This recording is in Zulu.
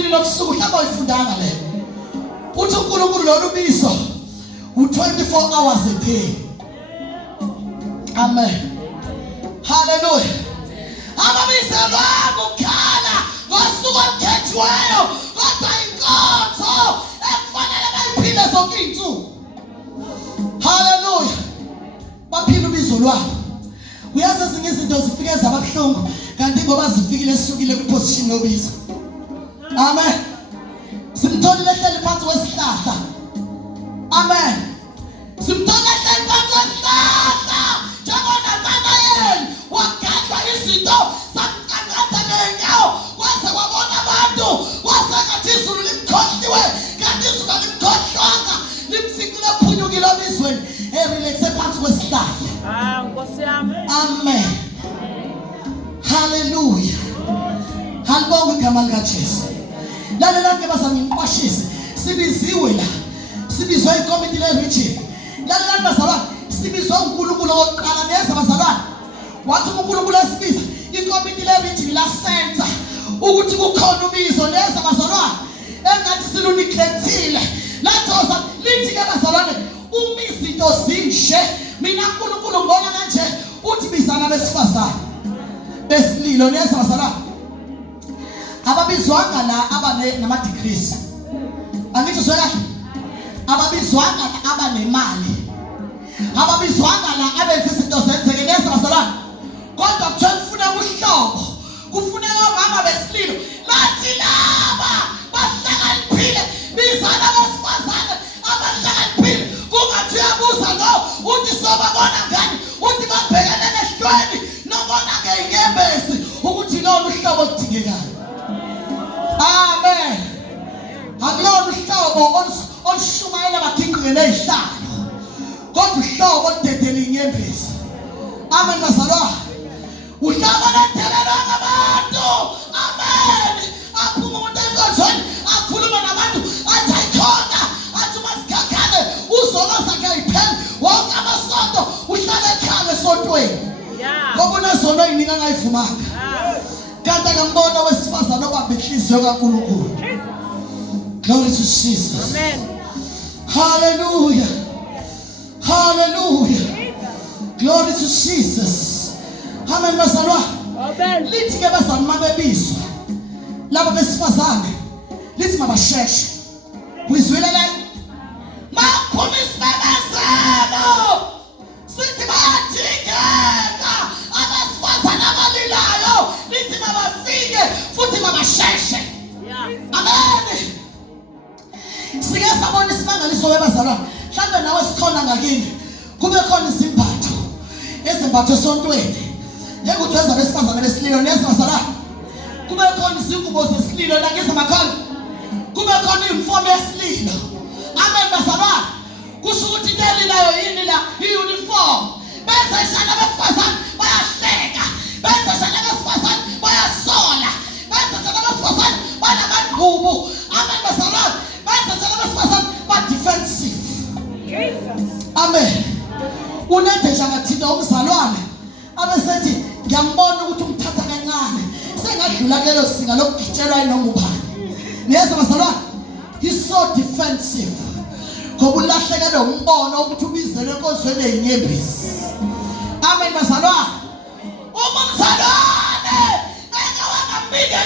emini nobusuku mhlawumbe uyifundanga le. Uthi uNkulunkulu lo ubizo u24 hours a day. Amen. Hallelujah. Ababizelwa ukukhala ngosuku olukhethiweyo kodwa inkonzo ekufanele bayiphile zonke izinsuku. Hallelujah. Baphila ubizo lwabo. Uyazi ezinye izinto zifike zababuhlungu kanti ngoba zifikile esukile kwiposition yobizo. Amen. Simtholile ehleli phansi kwesihlahla. Amen. Simtholile ehleli phansi kwesihlahla. Njengona Daniel wagadwa izinto zamqaqada ngenyawo kwase kwabona abantu kwasengathi izulu limkhohliwe kanti izulu limkhohlwanga limfikile phunyukile obizweni relaxe phansi kwesihlahla. Nkosi yami. Amen. Hallelujah. Halibonga igama likaJesu. Lalela ke bazami ngiqwashise sibiziwe la. Sibizwe ikomiti le-region. Lalela bazalwane sibizwe uNkulunkulu oqala neza bazalwane. Wathi uNkulunkulu asibiza ikomiti le-region la center ukuthi kukhona ubizo neza bazalwane. Engathi siluniklethile. Lathoza lithi ke bazalwane uma izinto zinje mina uNkulunkulu ngibona kanje uthi bizana besifazane. Besililo neza bazalwane. Ababizwanga la abane nama degrees. Angithi uzwe kahle? Ababizwanga la abanemali. Ababizwanga la abenza izinto zenzeke neza bazalwane. Kodwa kuthiwa ubuhlobo. Kufuneka omama besililo. Lathi laba bahlakaniphile bizana besifazane abahlakaniphile. Kungathi uyabuza lo uthi sobabona ngani? Uthi babhekene nehlweni nobona ngeinyembezi ukuthi lo uhlobo oludingekayo. Amen. Akulona uhlobo olushumayela baginqene ezihlalo. Kodwa uhlobo oludedela inyembezi. Amen bazalwane. Uhlobo oludedela abantu. Amen. Aphuma umuntu enkonzweni akhuluma nabantu athi ayikhona athi masikhakhane uzoloza kayiphela wonke amasonto uhlala ekhaya esontweni. Ngoba unezono eyinika ngayivumanga. Kanti akambona wesifazane obambe inhliziyo kaNkulunkulu. Glory to Jesus. Amen. Hallelujah. Hallelujah. Glory to Jesus. Amen bazalwane. Amen. Lithi ke bazalwane mabebizwa laba besifazane lithi mabasheshe. Uyizwile le? Maphuma isibebezelo. Sithi bayadingeka abesifazane abalilayo. Lithi mabafike futhi mabasheshe. Amen. Sike sabona isimangaliso webazalwane. Mhlambe nawe sikhona ngakini. Kube khona izimbatho. Ezimbatho esontweni. Njengokuthi weza besifazane besililo nezibazalwane. Kube khona izingubo zesililo la ngezamakhona. Kube khona imfomo yesililo. Amen bazalwane. Kusho ukuthi into elilayo yini la i-uniform. Benza ishana besifazane bayahleka. Benza ishana besifazane bayasola. Benza ishana besifazane banamaqhubu. Amen bazalwane. Benza ishana besifazane ba-defensive. Amen. Unedeja ngathina umzalwane abesethi ngiyambona ukuthi umthatha kancane sengadlula lelo singa lokugitshelwa inoma ubani. Niyeza bazalwane, he's so defensive. Ngoba ulahlekelwe umbono ukuthi ubizelwe enkonzweni eyinyembezi. Amen bazalwane. Uma umzalwane engawangambike